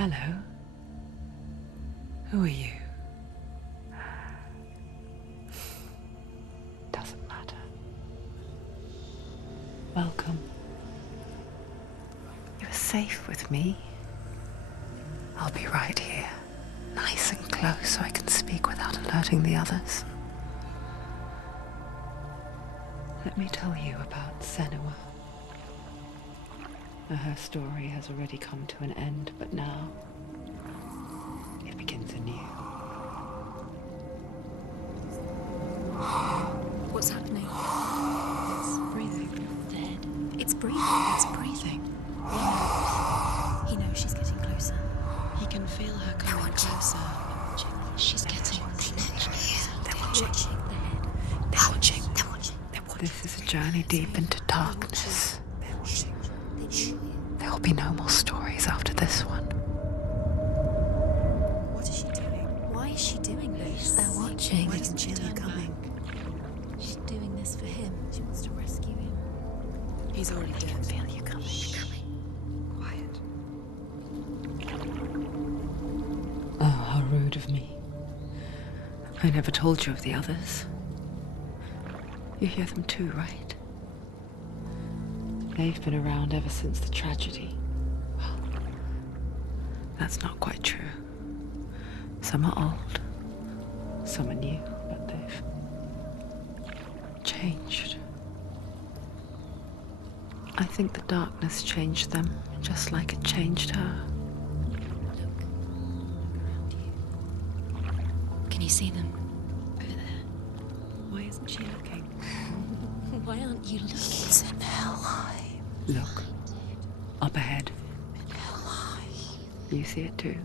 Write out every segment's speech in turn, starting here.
Hello. Who are you? Doesn't matter. Welcome. You're safe with me. I'll be right here, nice and close so I can speak without alerting the others. Let me tell you about Senua. Her story has already come to an end, but now it begins anew. What's happening? It's breathing. Dead. It's breathing. It's breathing. He knows she's getting closer. He can feel her coming closer. She's getting closer. They're watching. They're watching. They're watching. This is a journey deep into darkness. There will be no more stories after this one. What is she doing? Why is she doing this? They're watching. Why doesn't she feel coming? She's doing this for him. She wants to rescue him. He's already dead. I can feel you coming. Quiet. Oh, how rude of me. I never told you of the others. You hear them too, right? They've been around ever since the tragedy. Well, that's not quite true. Some are old, some are new, but they've changed. I think the darkness changed them, just like it changed her. Look around you. Can you see them? Over there. Why isn't she looking? Why aren't you looking? It's in Hellblade. Look, up ahead. In Hellblade. You see it too?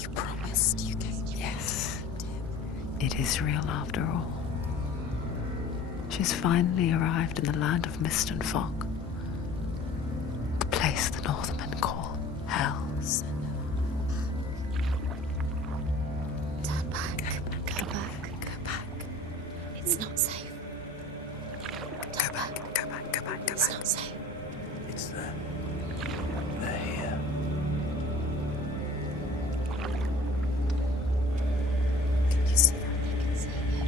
You promised you came. Yes. It is real after all. She's finally arrived in the land of mist and fog. The place the Northmen call Hell. Turn back. Go back. Go back. It's not safe. Turn back. Go back, go back, go It's back. not safe. It's them. They're here. Can you see that? They can see you.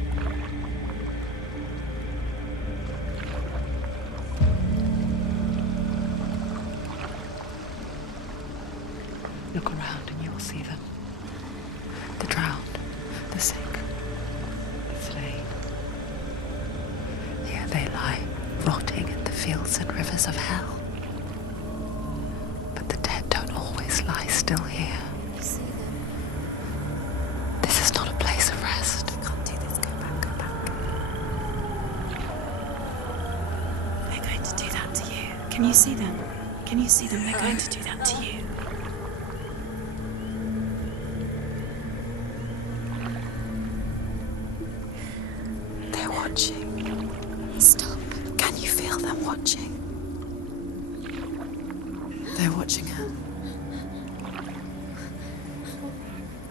Look around and you'll see them. The drowned, the sick, the slain. Here they lie, rotting in the fields and rivers of hell. But the dead don't always lie still here. You see them. This is not a place of rest. You can't do this. Go back. Go back. They're going to do that to you. Can you see them? Can you see them? They're going to do that to you. They're watching. Stop. Can you feel them watching? They're watching her.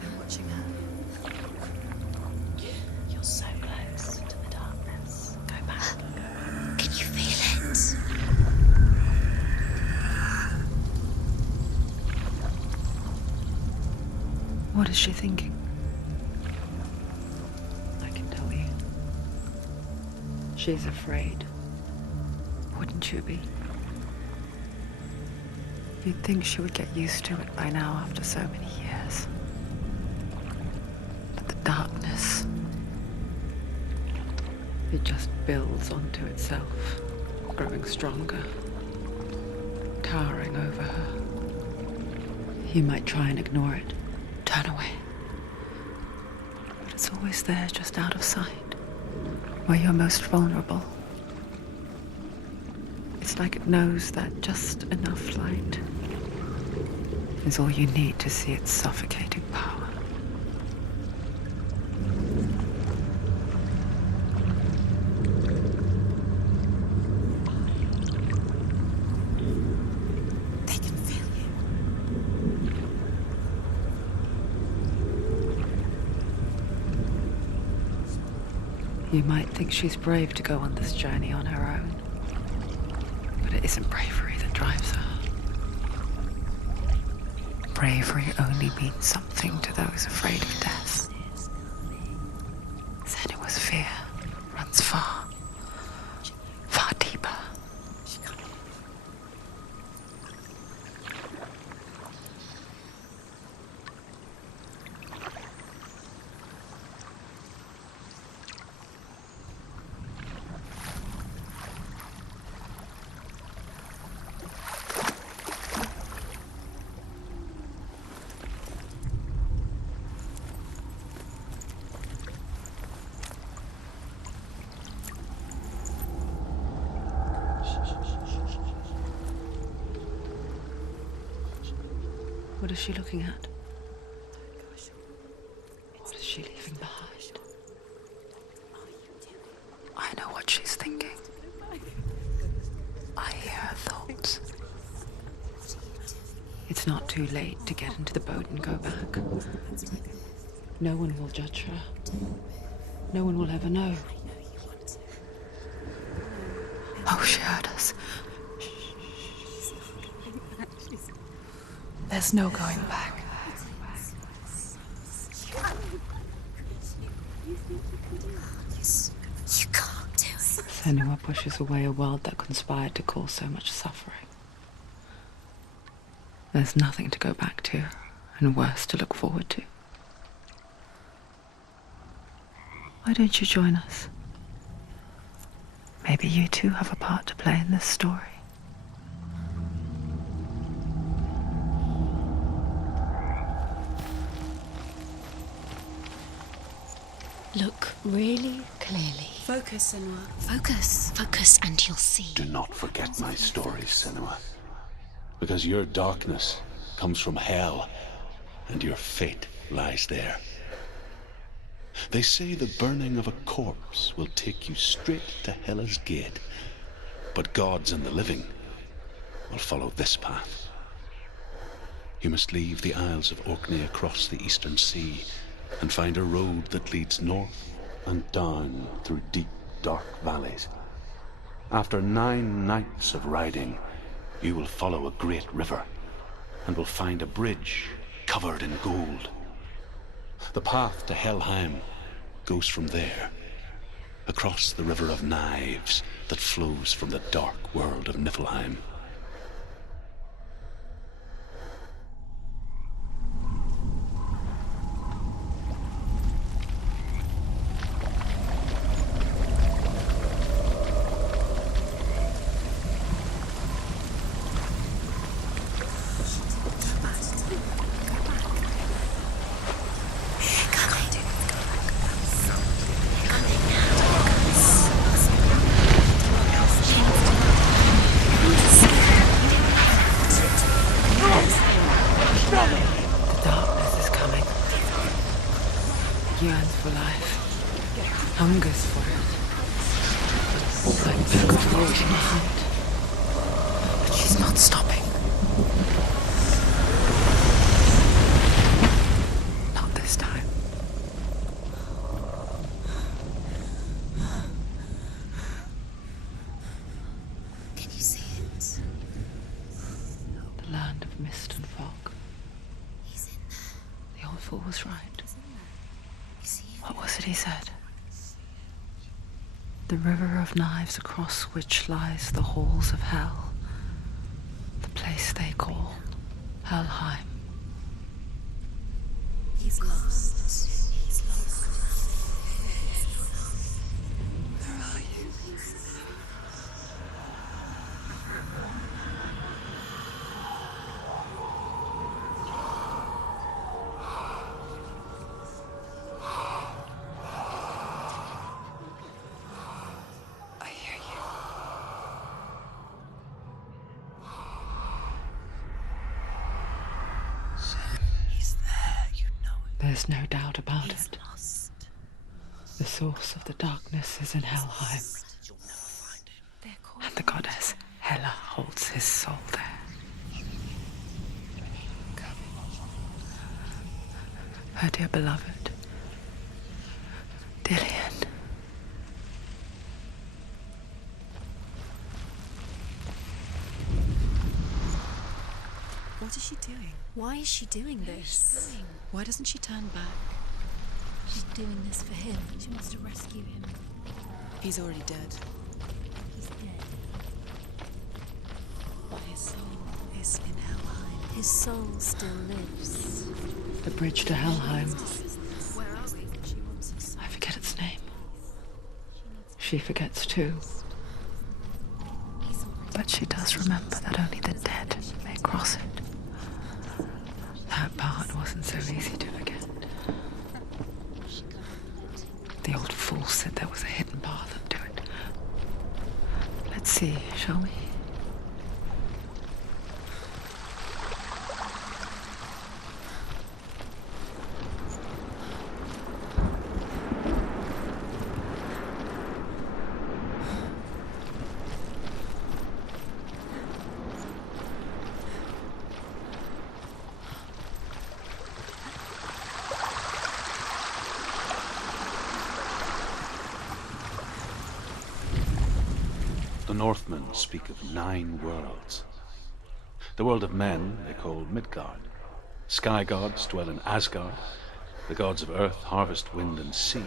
They're watching her. You're so close to the darkness. Go back. Can you feel it? What is she thinking? I can tell you. She's afraid. Wouldn't you be? You'd think she would get used to it by now after so many years. But the darkness, it just builds onto itself, growing stronger, towering over her. You might try and ignore it, turn away. But it's always there, just out of sight, where you're most vulnerable. It's like it knows that just enough light is all you need to see its suffocating power. They can feel you. You might think she's brave to go on this journey on her own, but it isn't bravery that drives her. bravery only means something to those afraid of death. Senua's fear runs far, far deeper. What is she looking at? What is she leaving behind? I know what she's thinking. I hear her thoughts. It's not too late to get into the boat and go back. No one will judge her. No one will ever know. Oh, she heard us. There's no going back. You can't do it. Senua pushes away a world that conspired to cause so much suffering. There's nothing to go back to, and worse to look forward to. Why don't you join us? Maybe you too have a part to play in this story. Look really clearly. Focus, Senua. Focus, and you'll see. Do not forget my stories, Senua. Because your darkness comes from hell, and your fate lies there. They say the burning of a corpse will take you straight to Hela's gate, but gods and the living will follow this path. You must leave the Isles of Orkney across the eastern sea and find a road that leads north and down through deep, dark valleys. After 9 nights of riding, you will follow a great river and will find a bridge covered in gold. The path to Helheim goes from there, across the river of knives that flows from the dark world of Niflheim. Yearns for life, hungers for it, like the creating hunt. But she's not stopping. Not this time. Can you see it? The land of mist and fog. He's in there. The old fool was right. You see him? What was it he said? The river of knives across which lies the halls of hell. The place they call Helheim. He's lost. He's lost. Where are you? I hear you. He's there, you know it. There's no doubt about He's it. lost. The source of the darkness is in Helheim, You'll never find him. and the goddess Hela holds his soul there. Her dear beloved, Dillian. What What is she doing? Why is she doing this? Why doesn't she turn back? She's doing this for him. She wants to rescue him. He's already dead. He's dead. But his soul is in Helheim. His soul still lives. The bridge to Helheim. Where are we? She wants his soul. I forget its name. She forgets too. But she does remember that only the dead may cross it. That part wasn't so easy to forget. The old fool said there was a hidden path up to it. Let's see, shall we? The Northmen speak of 9 worlds. The world of men they call Midgard. Sky gods dwell in Asgard. The gods of earth, harvest, wind, and sea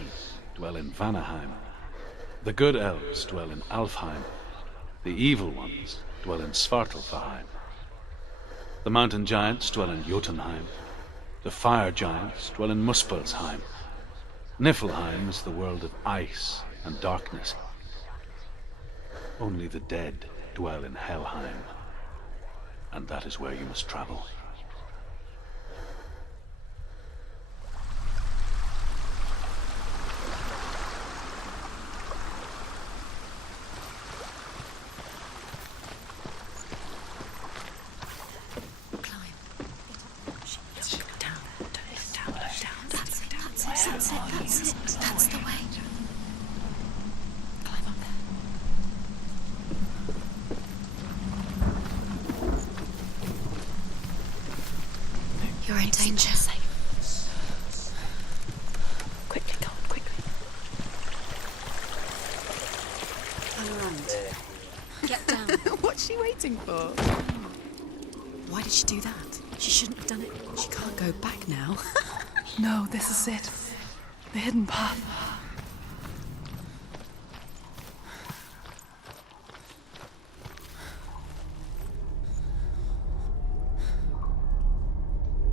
dwell in Vanaheim. The good elves dwell in Alfheim. The evil ones dwell in Svartalfheim. The mountain giants dwell in Jotunheim. The fire giants dwell in Muspelheim. Niflheim is the world of ice and darkness. Only the dead dwell in Helheim, and that is where you must travel. That's the way. Climb up there. You're in danger. Quickly, come on, quickly. Turn around. Get down. What's she waiting for? Why did she do that? She shouldn't have done it. She can't go back now. No, this is it. The hidden path.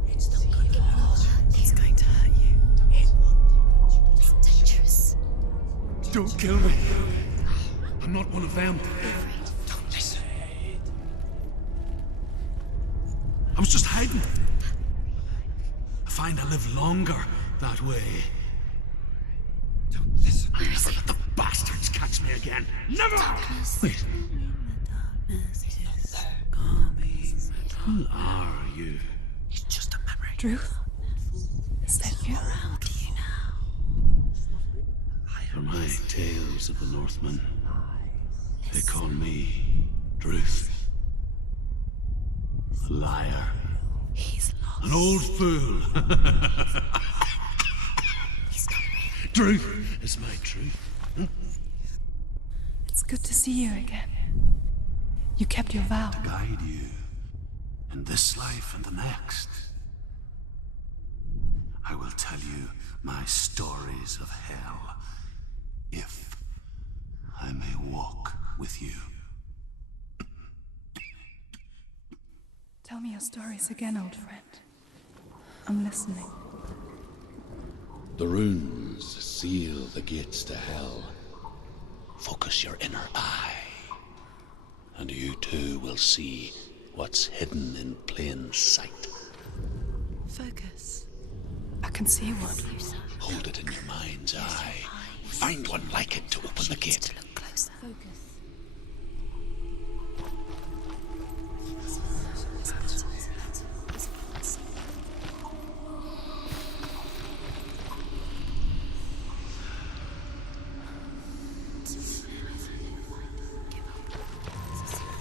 It's going to hurt you. It's dangerous. Don't kill me. I'm not one of them. Don't listen. I was just hiding. I find I live longer that way. Don't listen. I'll never let the bastards catch me again. Never! Wait. Who are you? It's just a memory. Druth? Is that you? Around you now. For my tales of the Northmen, they call me Druth. A liar. He's lost. An old fool. Truth is my truth. It's good to see you again. You kept your vow. Guide you in this life and the next. I will tell you my stories of hell, if I may walk with you. Tell me your stories again, old friend. I'm listening. The runes seal the gates to hell. Focus your inner eye, and you too will see what's hidden in plain sight. Focus. I can see one. Hold it in your mind's eye. Find one like it to open the gate. Look closer.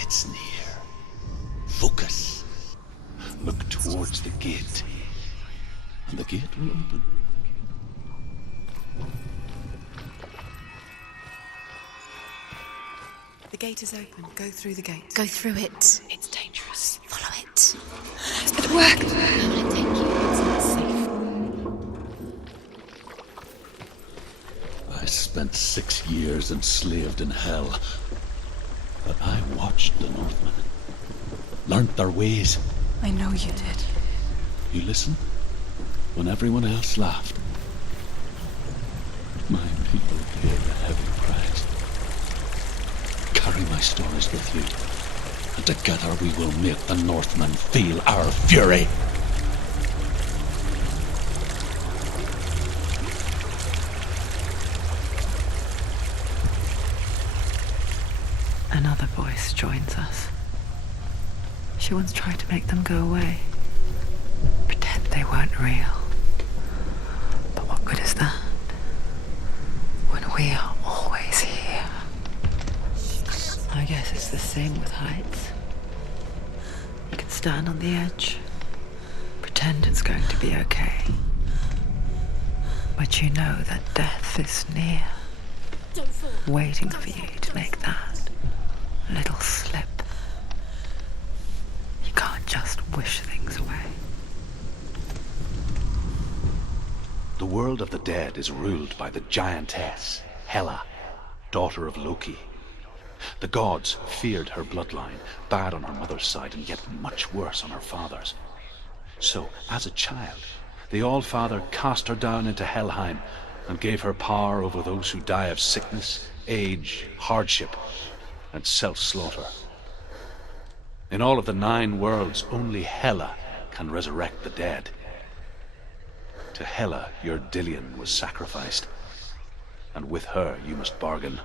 It's near. Focus. Look towards the gate, and the gate will open. The gate is open. Go through the gate. Go through it. It's dangerous. Follow it. It worked. How will it take you? It's not safe. I spent 6 years enslaved in hell. But I watched the Northmen. Learnt their ways. I know you did. You listen? When everyone else laughed. My people paid a heavy price. Carry my stories with you. And together we will make the Northmen feel our fury. Another voice joins us. She once tried to make them go away. Pretend they weren't real. But what good is that? When we are always here. I guess it's the same with heights. You can stand on the edge, pretend it's going to be okay. But you know that death is near, waiting for you to make that little slip. You can't just wish things away. The world of the dead is ruled by the giantess, Hela, daughter of Loki. The gods feared her bloodline, bad on her mother's side and yet much worse on her father's. So, as a child, the All-Father cast her down into Helheim and gave her power over those who die of sickness, age, hardship, and self-slaughter. In all of the 9 worlds, only Hela can resurrect the dead. To Hela, your Dillion was sacrificed, and with her you must bargain.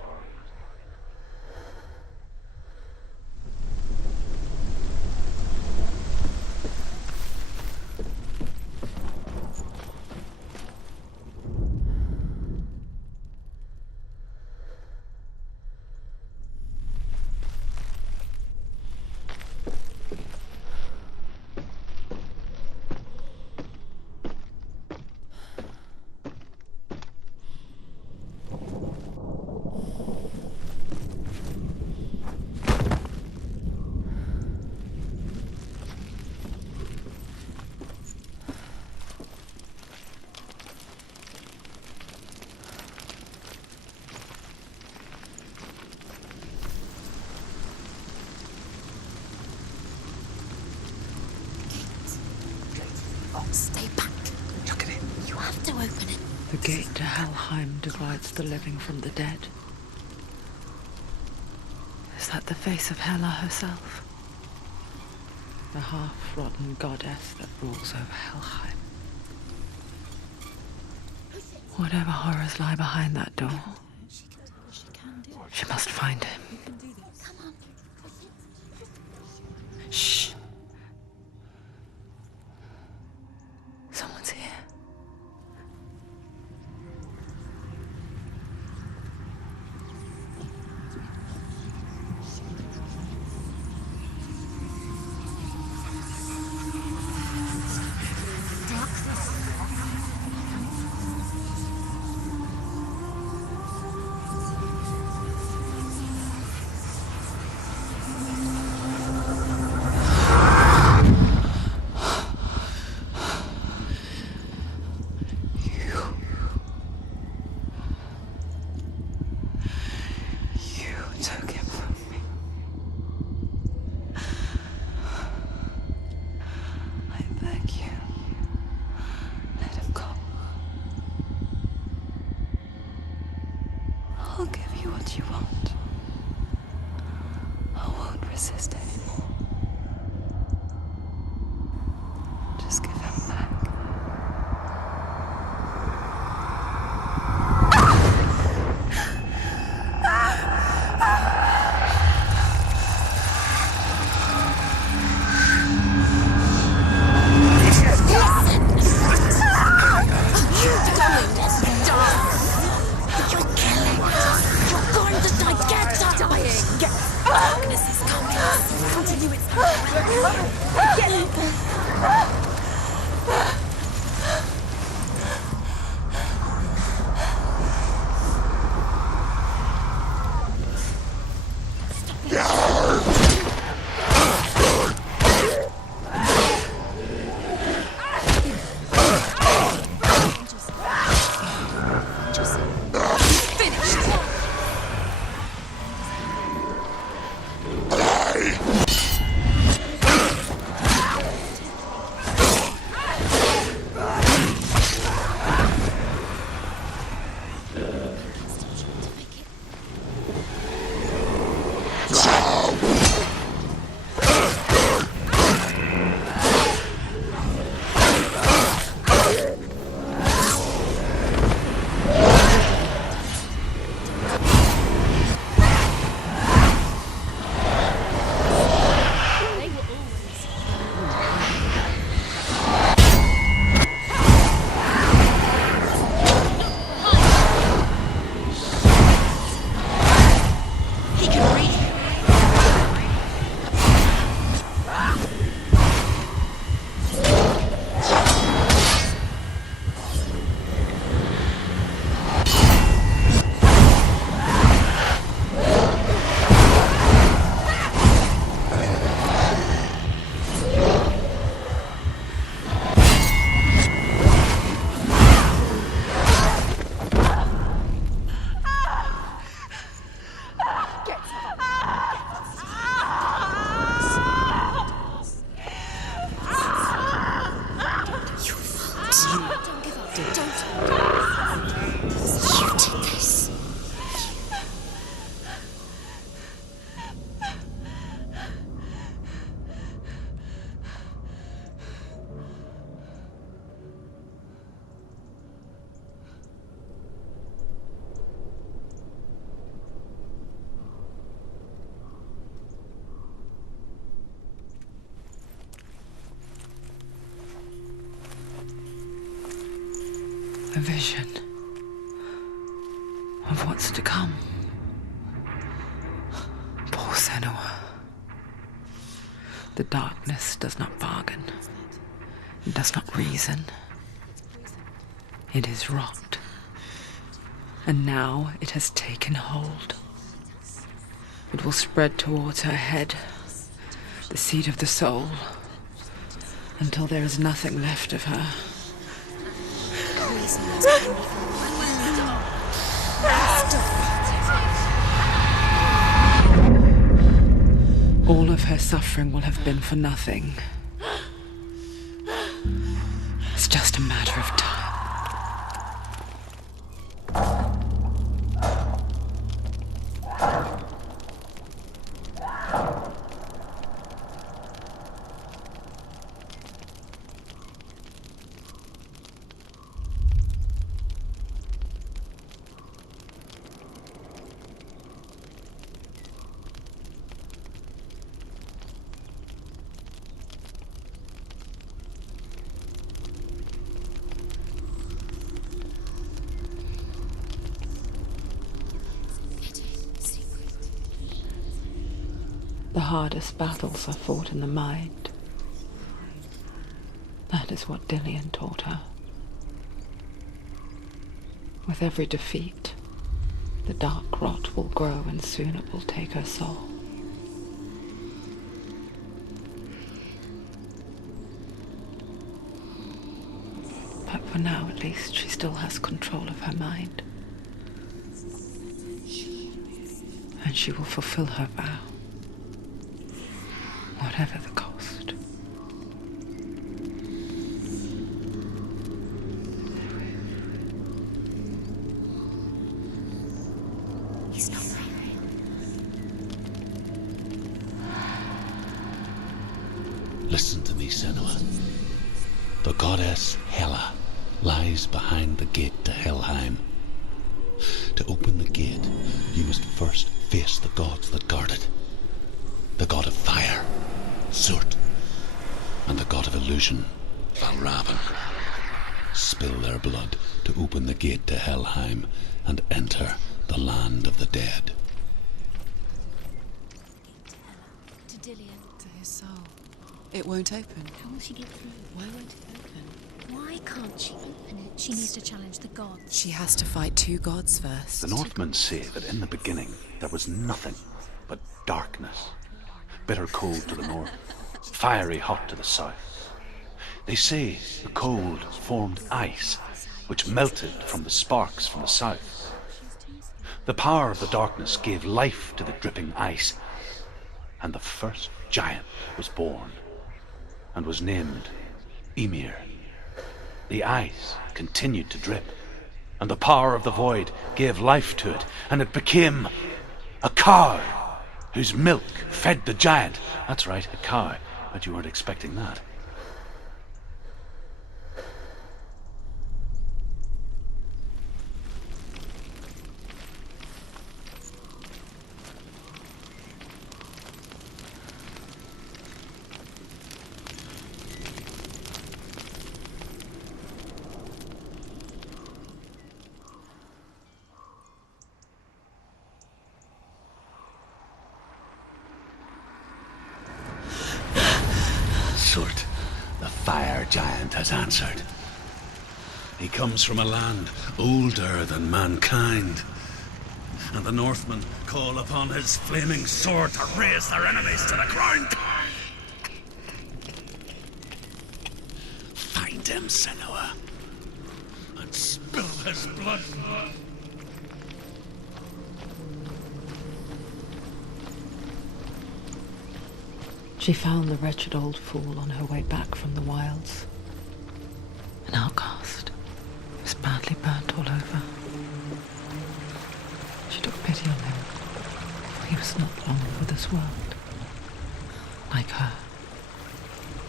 Stay back. Look at it. You have to open it. The gate to Helheim divides the living from the dead. Is that the face of Hela herself? The half-rotten goddess that rules over Helheim. Whatever horrors lie behind that door, she must find him. Shh. Someone's here. I'll give you what you want. I won't resist anymore. Just give him back. vision of what's to come. Poor Senua. The darkness does not bargain. It does not reason. It is wrought. And now it has taken hold. It will spread towards her head, the seat of the soul, until there is nothing left of her. All of her suffering will have been for nothing. It's just a matter of time. The hardest battles are fought in the mind. That is what Dillian taught her. With every defeat, the dark rot will grow and soon it will take her soul. But for now, at least, she still has control of her mind. And she will fulfill her vow. Whatever the cost. He's not there. Listen to me, Senua. The goddess Hela lies behind the gate to Helheim. To open the gate, you must first face the gods that guard it. The god of fire, Surt, and the god of illusion, Valravan. Spill their blood to open the gate to Helheim and enter the land of the dead. To Dillian. To his soul. It won't open. How will she get through? Why won't it open? Why can't she open it? She needs to challenge the gods. She has to fight two gods first. The Northmen say that in the beginning there was nothing but darkness. Bitter cold to the north, fiery hot to the south. They say the cold formed ice, which melted from the sparks from the south. The power of the darkness gave life to the dripping ice, and the first giant was born, and was named Ymir. The ice continued to drip, and the power of the void gave life to it, and it became a cow, whose milk fed the giant. That's right, a cow. But you weren't expecting that. Surt, the fire giant, has answered. He comes from a land older than mankind, and the Northmen call upon his flaming sword to raze their enemies to the ground. Find him, Senua, and spill his blood. She found the wretched old fool on her way back from the wilds. An outcast. He was badly burnt all over. She took pity on him, for he was not long for this world. Like her,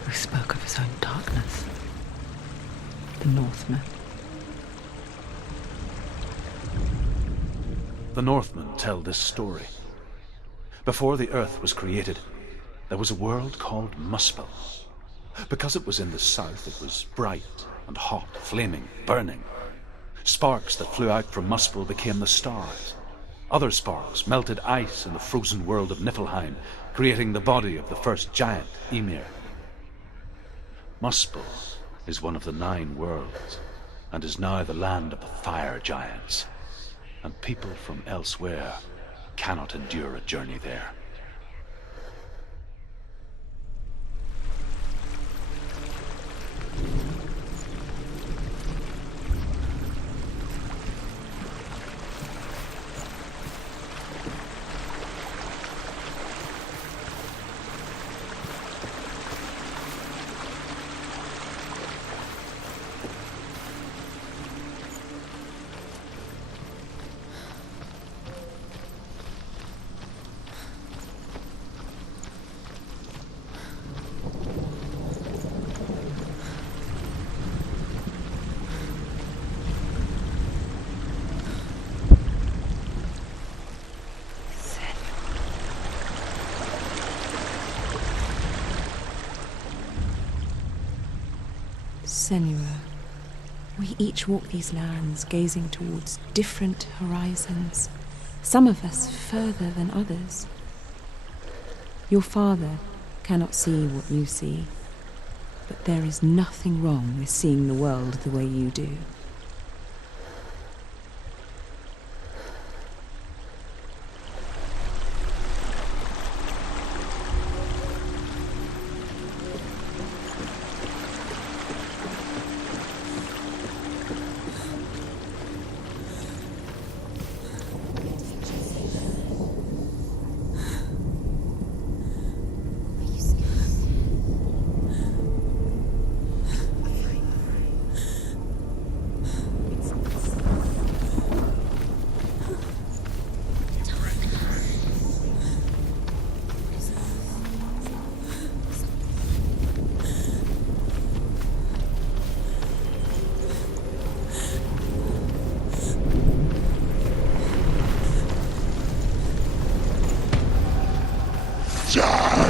who spoke of his own darkness. The Northmen. The Northmen tell this story. Before the earth was created, there was a world called Muspel. Because it was in the south, it was bright and hot, flaming, burning. Sparks that flew out from Muspel became the stars. Other sparks melted ice in the frozen world of Niflheim, creating the body of the first giant, Ymir. Muspel is one of the 9 worlds, and is now the land of the fire giants, and people from elsewhere cannot endure a journey there. Senua, we each walk these lands gazing towards different horizons, some of us further than others. Your father cannot see what you see, but there is nothing wrong with seeing the world the way you do.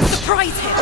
Surprise him!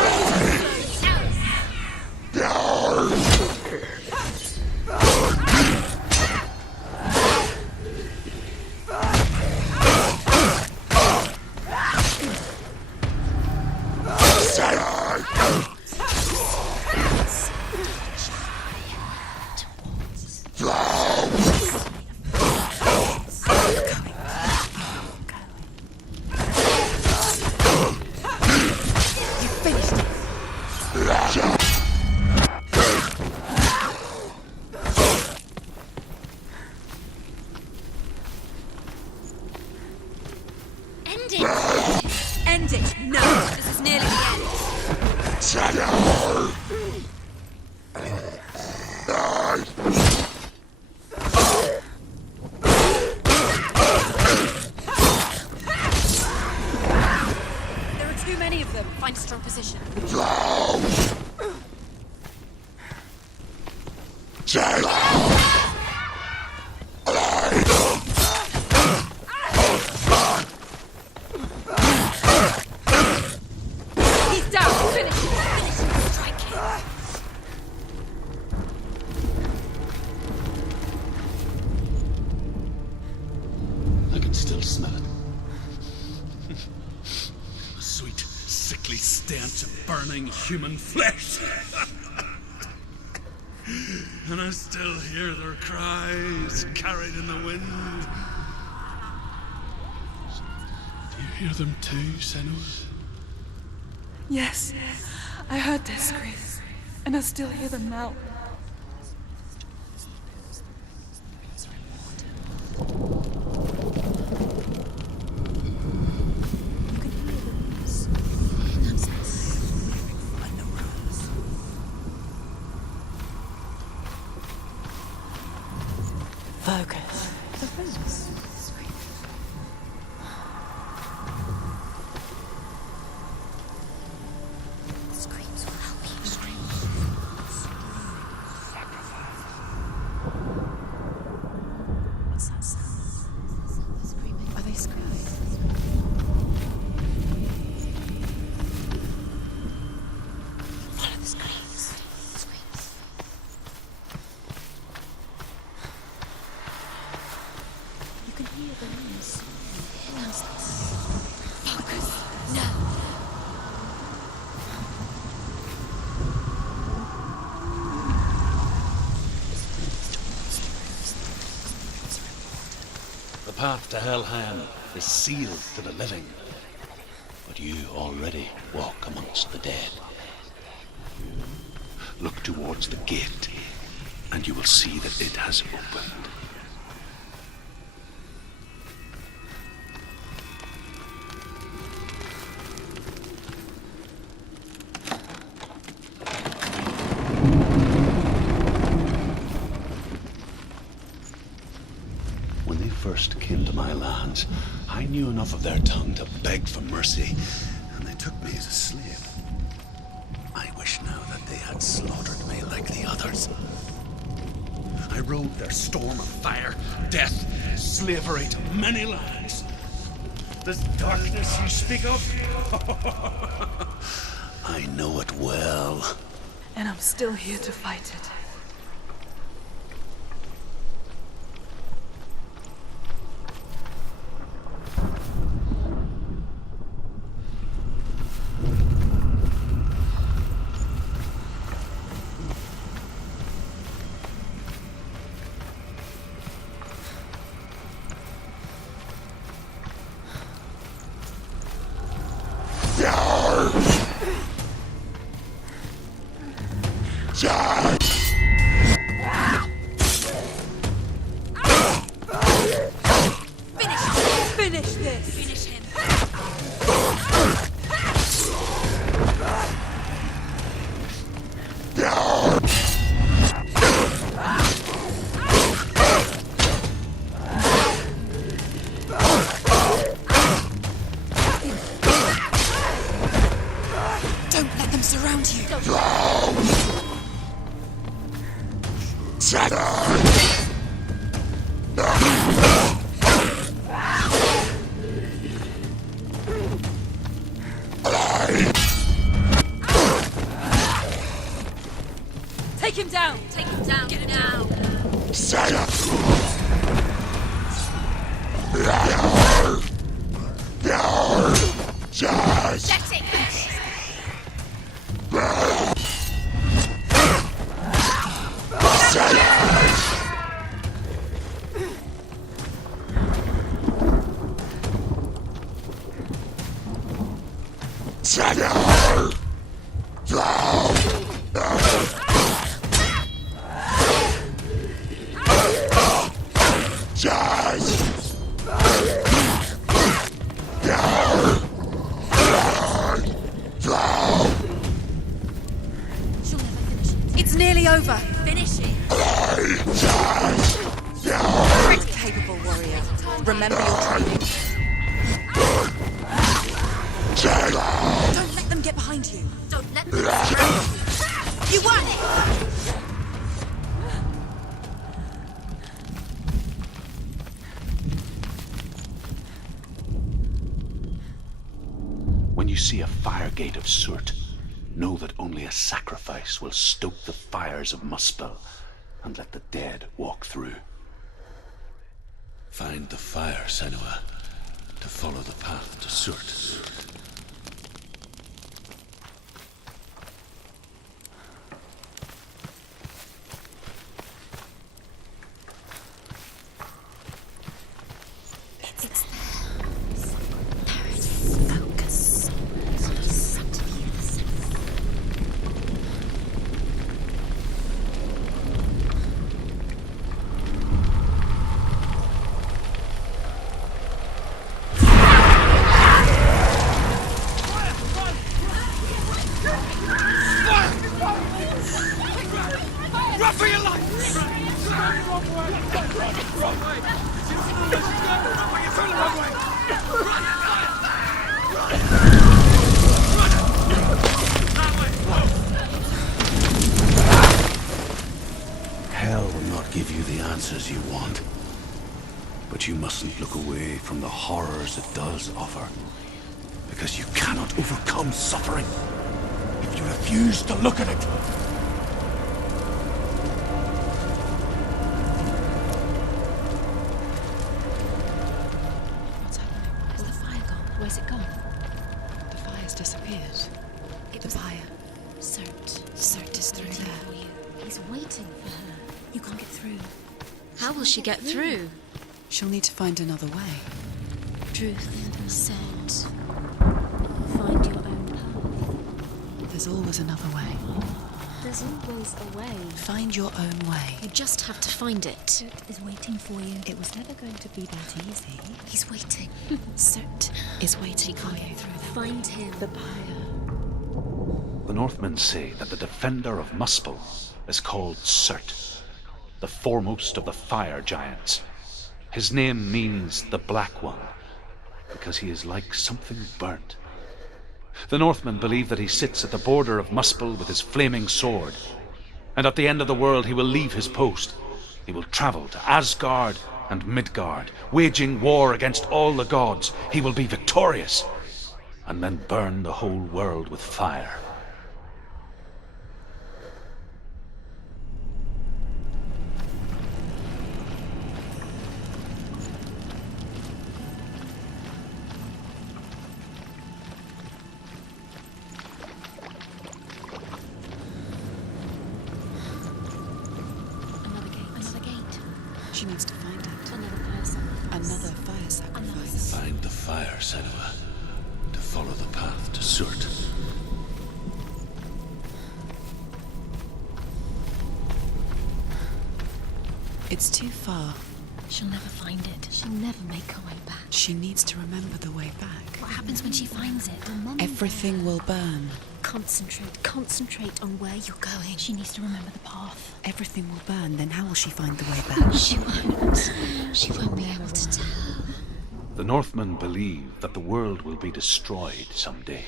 End it! No! This is nearly the end. There are too many of them. Find a strong position. He's down! Finish him! Finish him! Strike him! I can still smell it. The sweet, sickly stench of burning human flesh. And I still hear their cries carried in the wind. Do you hear them too, Senua? Yes, I heard their screams, and I still hear them now. Focus. Screams will help you. What's that sound? Screaming. Are they screaming? Follow the screams. Screams. path to Helheim is sealed to the living, but you already walk amongst the dead. Look towards the gate, and you will see that it has opened. When they first came to my lands, I knew enough of their tongue to beg for mercy, and they took me as a slave. I wish now that they had slaughtered me like the others. I rode their storm of fire, death, slavery to many lands. This darkness you speak of, I know it well. And I'm still here to fight it. Finish this! Finish him! Don't let them surround you! Take him down! Take him down! Get him down! Set it! It's nearly over. Finish it. Pretty capable warrior. Remember your training. Don't let them get behind you. Don't let them surround you. You won! When you see a fire gate of Surt, know that only a sacrifice will stoke the fires of Muspel and let the dead walk through. Find the fire, Senua, to follow the path to Surt. Hell will not give you the answers you want. But you mustn't look away from the horrors it does offer. Because you cannot overcome suffering if you refuse to look at it. What's happening? Where's the fire gone? Where's it gone? The fire's disappeared. The fire. Surt is through there. For you. He's waiting for her. You can't get through. How will she get through? She'll need to find another way. Truth said, find your own path. There's always another way. There's always a way. Find your own way. You just have to find it. Soot is waiting for you. It was never going to be that easy. He's waiting. Soot is waiting for you. Find him. The pyre. The Northmen say that the defender of Muspel is called Surt, the foremost of the fire giants. His name means the Black One, because he is like something burnt. The Northmen believe that he sits at the border of Muspel with his flaming sword, and at the end of the world he will leave his post. He will travel to Asgard and Midgard, waging war against all the gods. He will be victorious, and then burn the whole world with fire. Another gate. She needs to find it. Another fire sacrifice. Another fire sacrifice. Find the fire, Senua, to follow the path to Surt. It's too far. She'll never find it. She'll never make her way back. She needs to remember the way back. What happens when she finds it? Everything will burn. Concentrate on where you're going. She needs to remember the path. Everything will burn, then how will she find the way back? She won't. She won't be able to tell. The Northmen believe that the world will be destroyed someday.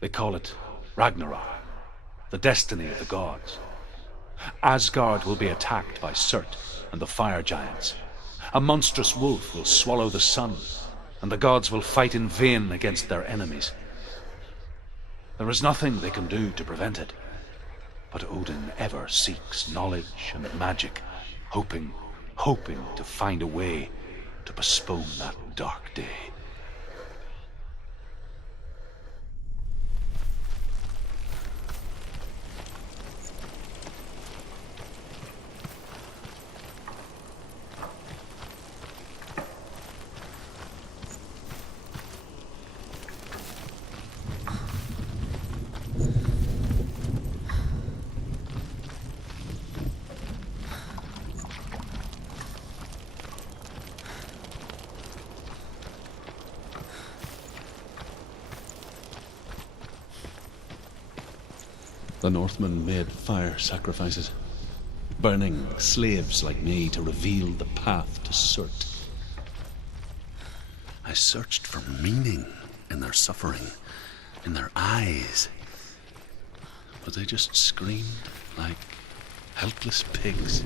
They call it Ragnarok, the destiny of the gods. Asgard will be attacked by Surt and the fire giants. A monstrous wolf will swallow the sun, and the gods will fight in vain against their enemies. There is nothing they can do to prevent it, but Odin ever seeks knowledge and magic, hoping to find a way to postpone that dark day. The Northmen made fire sacrifices, burning slaves like me to reveal the path to Surt. I searched for meaning in their suffering, in their eyes. But they just screamed like helpless pigs.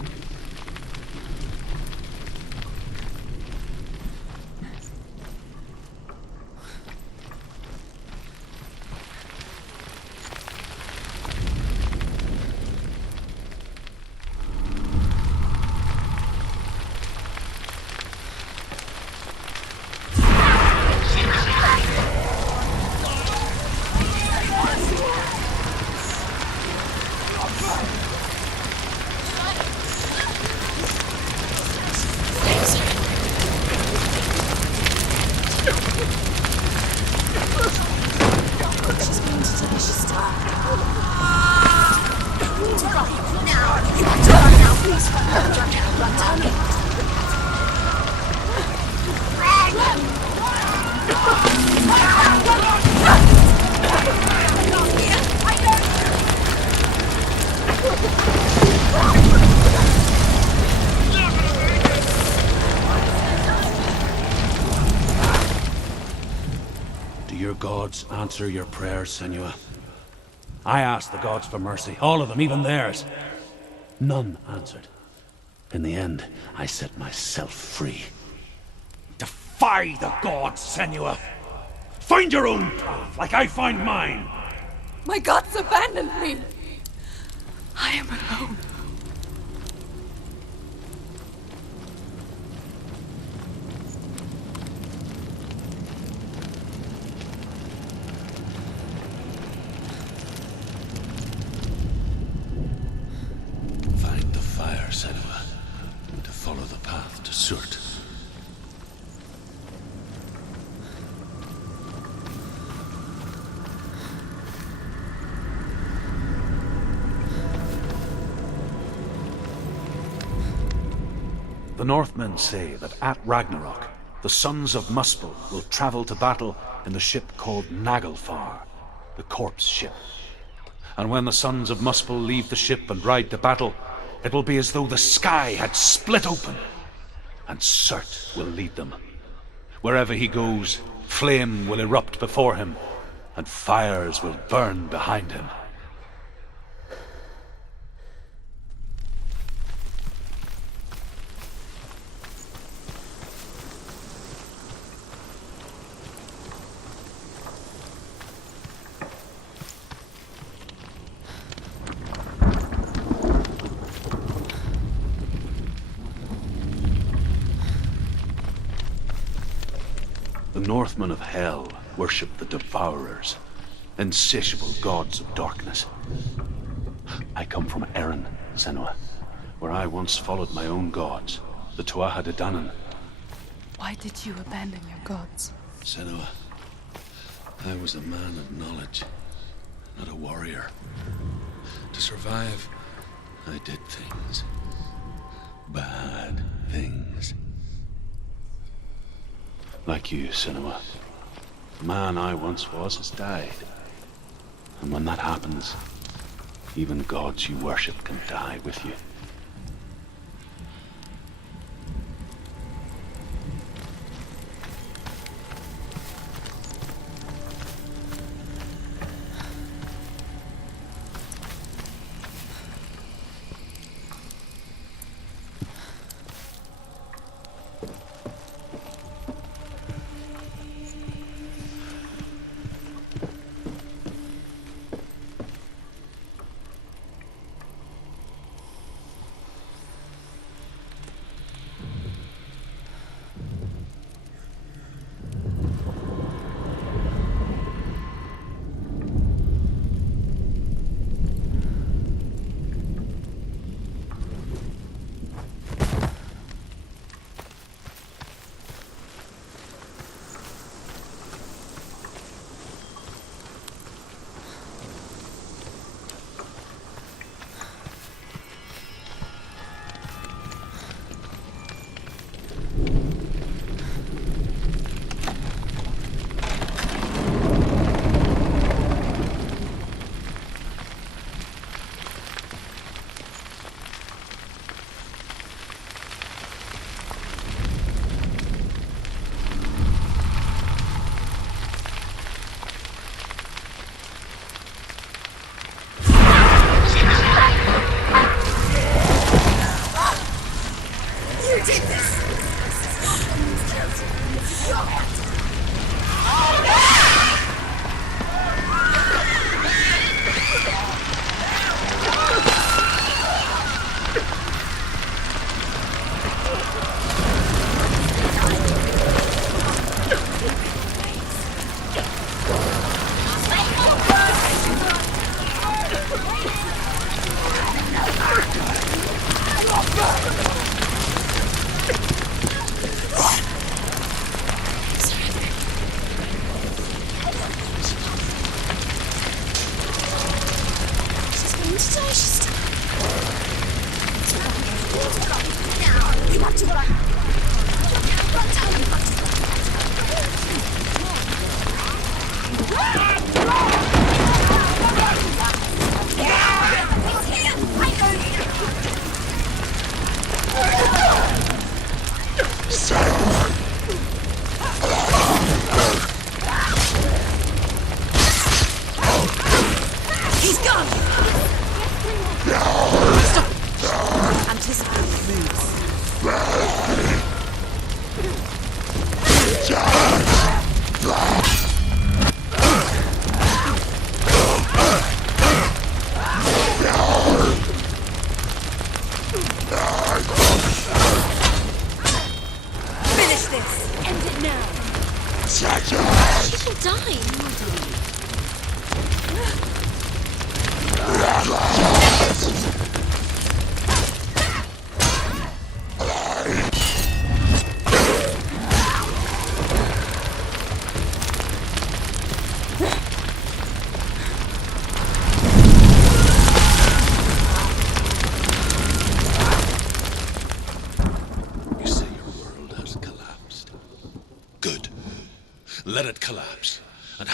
Do your gods answer your prayers, Senua? I asked the gods for mercy, all of them, even theirs. None answered. In the end, I set myself free. Defy the gods, Senua! Find your own path, like I find mine! My gods abandoned me! I am alone. Find the fire, Senua, to follow the path to Surt. The Northmen say that at Ragnarok, the sons of Muspel will travel to battle in the ship called Naglfar, the corpse ship. And when the sons of Muspel leave the ship and ride to battle, it will be as though the sky had split open, and Surt will lead them. Wherever he goes, flame will erupt before him, and fires will burn behind him. The Northmen of Hell worship the Devourers, insatiable gods of darkness. I come from Erin, Senua, where I once followed my own gods, the Tuatha De Danann. Why did you abandon your gods? Senua, I was a man of knowledge, not a warrior. To survive, I did things. Bad things. Like you, Senua. The man I once was has died. And when that happens, even gods you worship can die with you.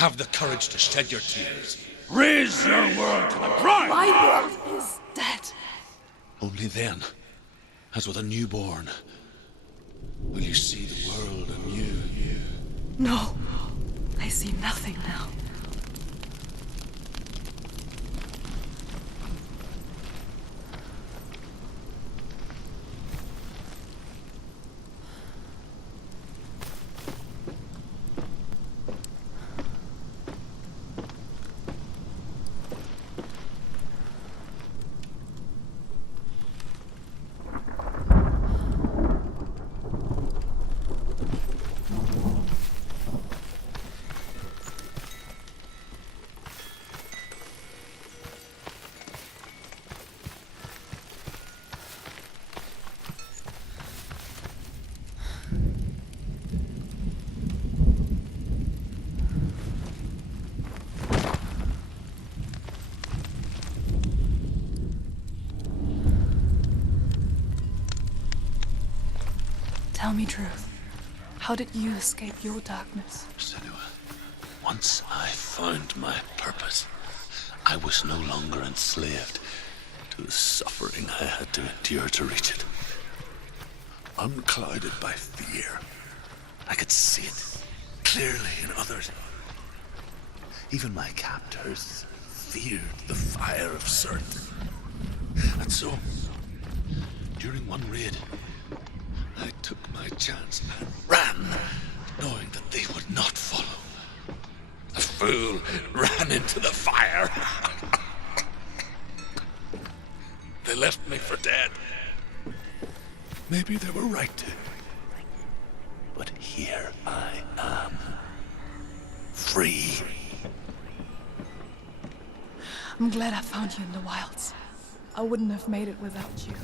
have the courage to shed your tears. Raise your world to the ground! My world is dead. Only then, as with a newborn, will you see the world anew. No, I see nothing now. Tell me truth. How did you escape your darkness? Senua, once I found my purpose, I was no longer enslaved to the suffering I had to endure to reach it. Unclouded by fear, I could see it clearly in others. Even my captors feared the fire of Surt. And so, during one raid, I took my chance and ran, knowing that they would not follow. The fool ran into the fire. They left me for dead. Maybe they were right to. But here I am, free. I'm glad I found you in the wilds. I wouldn't have made it without you.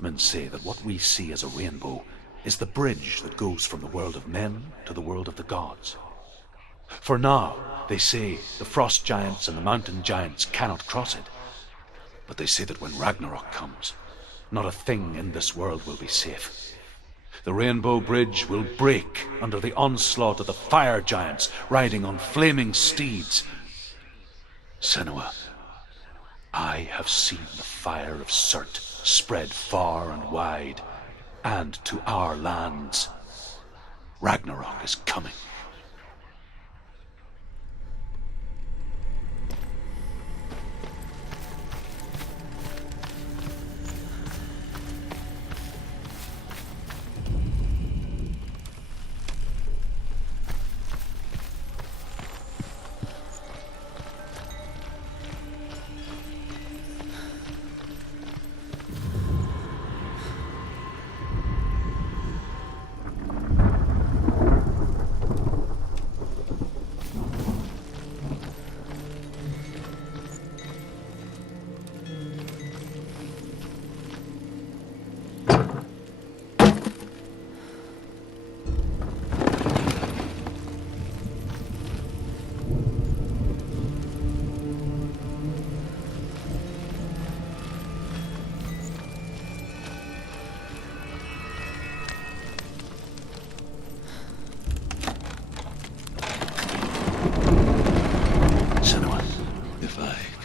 Northmen say that what we see as a rainbow is the bridge that goes from the world of men to the world of the gods. For now, they say, the frost giants and the mountain giants cannot cross it. But they say that when Ragnarok comes, not a thing in this world will be safe. The rainbow bridge will break under the onslaught of the fire giants riding on flaming steeds. Senua, I have seen the fire of Surt spread far and wide, and to our lands. Ragnarok is coming.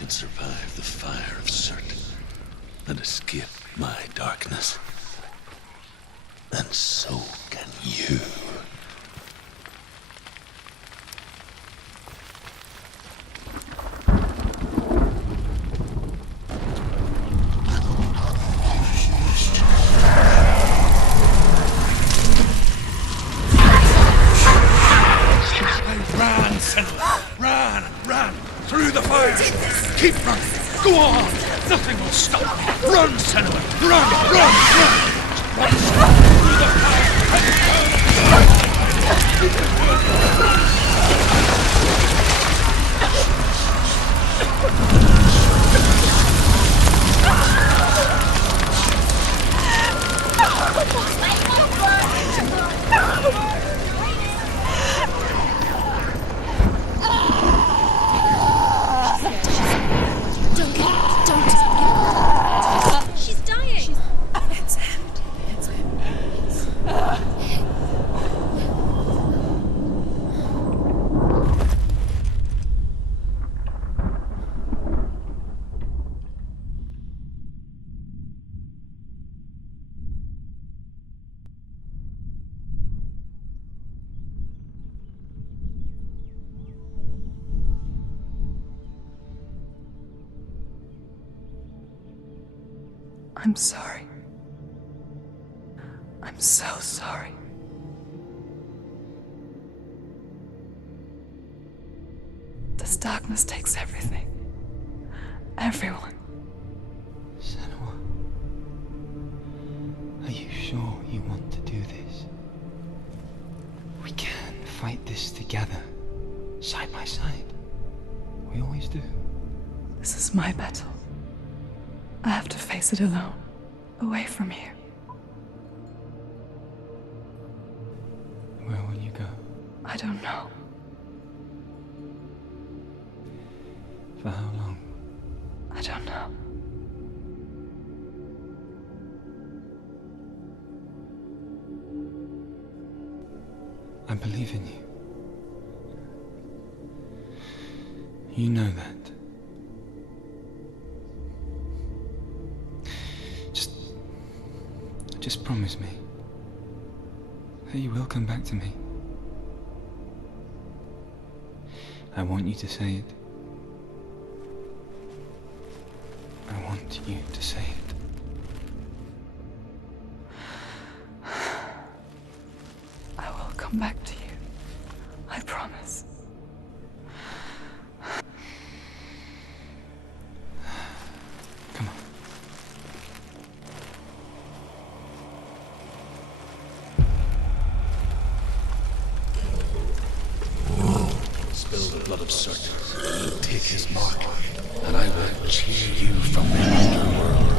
Survive the fire of Surt and escape my darkness, then so can you. Run, Senua! Run! Through the fire! Keep running! Go on! Nothing will stop me! Run, Senua! Run! One step through the fire! She's dying! It's him. It's him. I'm sorry. I'm so sorry. This darkness takes everything. Everyone. Senua, are you sure you want to do this? We can fight this together, side by side. We always do. This is my battle. I have to face it alone, away from here. Where will you go? I don't know. For how long? I don't know. I believe in you. You know that. Just promise me that you will come back to me. I want you to say it. I want you to say it. I will come back to you. I promise. Come on. Spill the blood of Surt. Take his mark, and I will cheer you from the underworld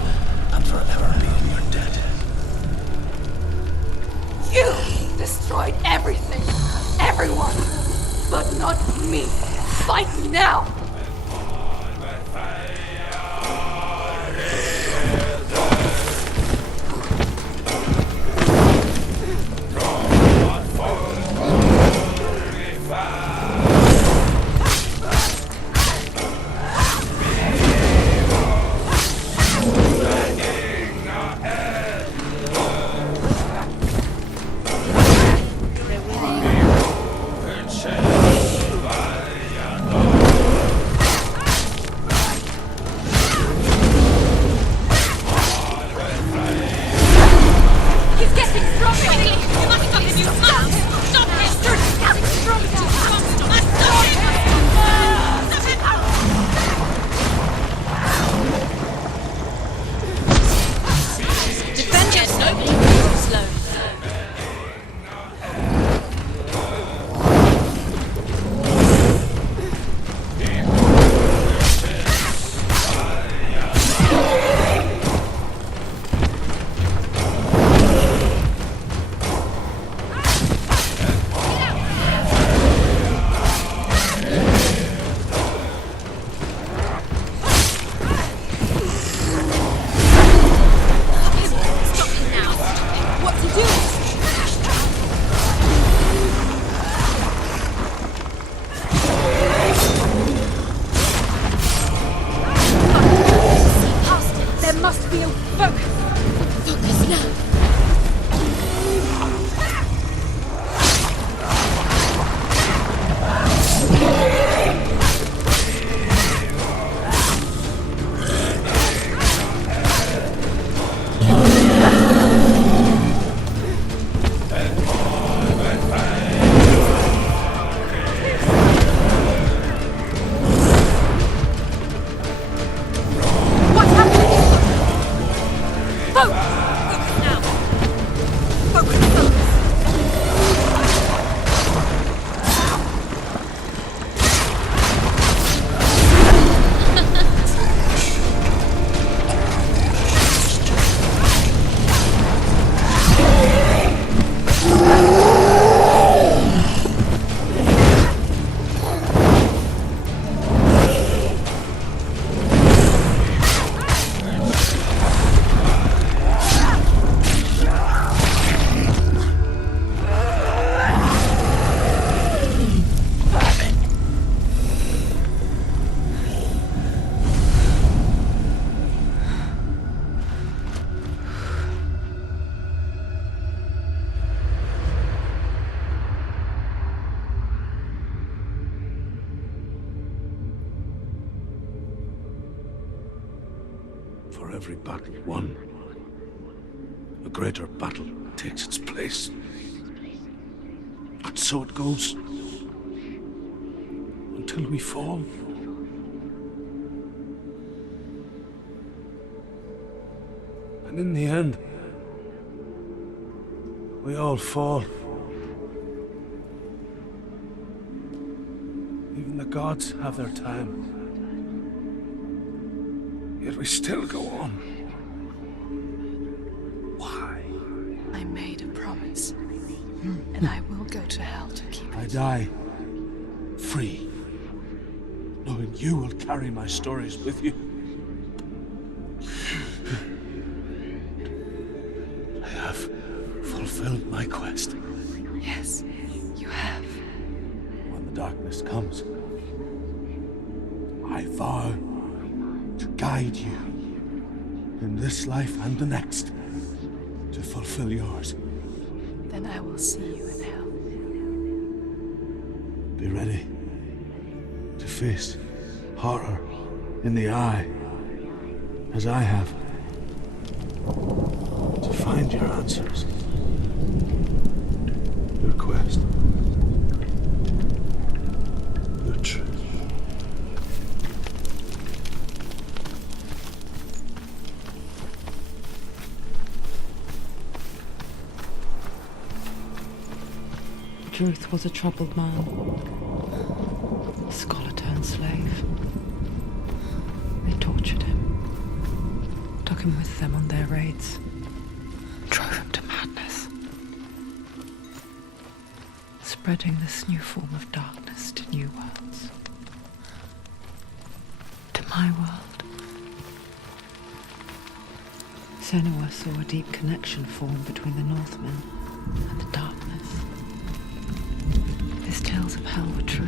and forever be in your debt. You destroyed everything, everyone, but not me. Fight me now. For every battle won, a greater battle takes its place. And so it goes. Until we fall. And in the end, we all fall. Even the gods have their time. Yet we still go on. Why? I made a promise. And I will go to hell to keep it. I die free, knowing you will carry my stories with you. I have fulfilled my quest. Yes, you have. When the darkness comes, I vow to guide you in this life and the next to fulfill yours. Then I will see you in hell. Be ready to face horror in the eye, as I have. To find your answers. Your quest. Your truth. Druth was a troubled man, a scholar turned slave. They tortured him, took him with them on their raids, drove him to madness, spreading this new form of darkness to new worlds, to my world. Senua saw a deep connection form between the Northmen and the darkness. His tales of hell were true.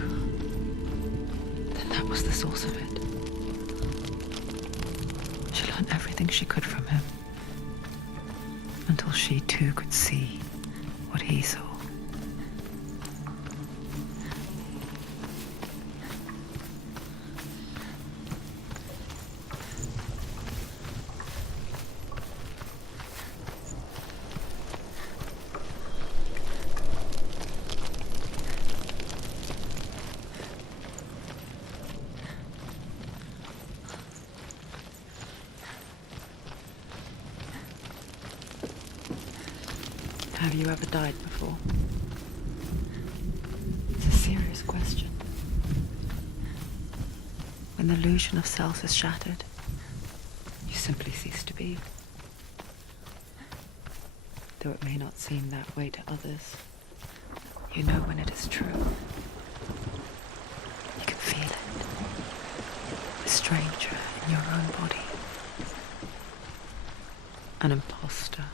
Then that was the source of it. She learned everything she could from him, until she too could see what he saw. Have you ever died before? It's a serious question. When the illusion of self is shattered, you simply cease to be. Though it may not seem that way to others, you know when it is true. You can feel it. A stranger in your own body. An imposter.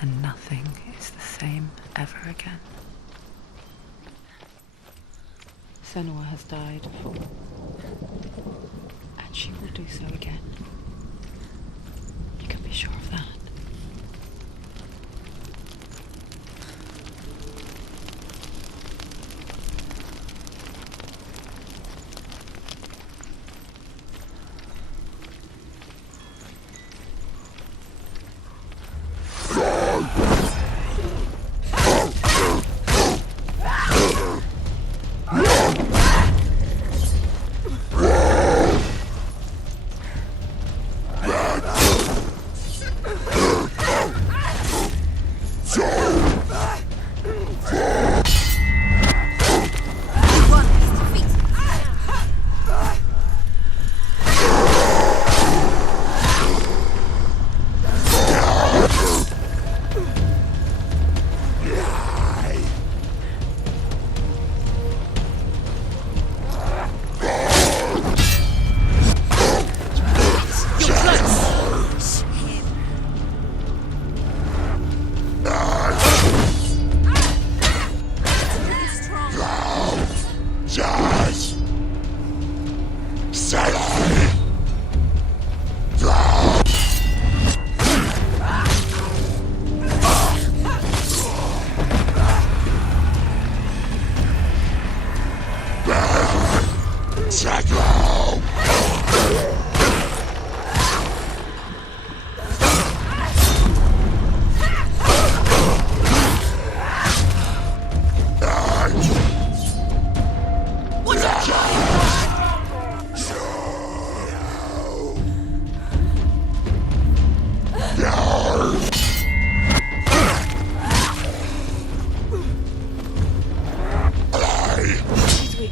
And nothing is the same ever again. Senua has died before, and she will do so again. You can be sure of that.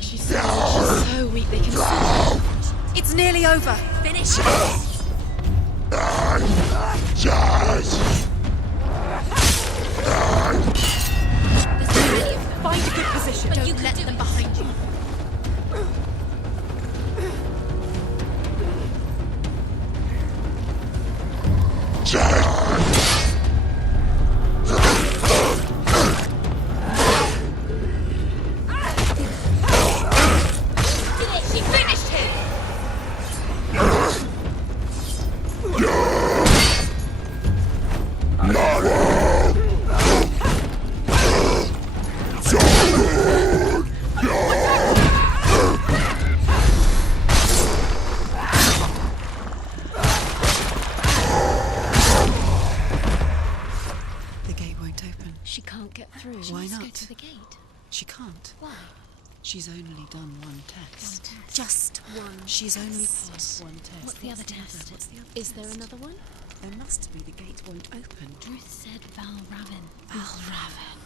She's so weak they can see her. It's nearly over. Finish it! Find a good position. But Don't you can let do them it. behind you. She finished him! The gate won't open. She can't get through. Why Let's go not? to the gate. She can't. Why? She's only done one test. Just one. She's only passed one test. What's the other test? What's the other Is there test? another one? There must be. The gate won't open. Ruth said Val Raven. Val Raven.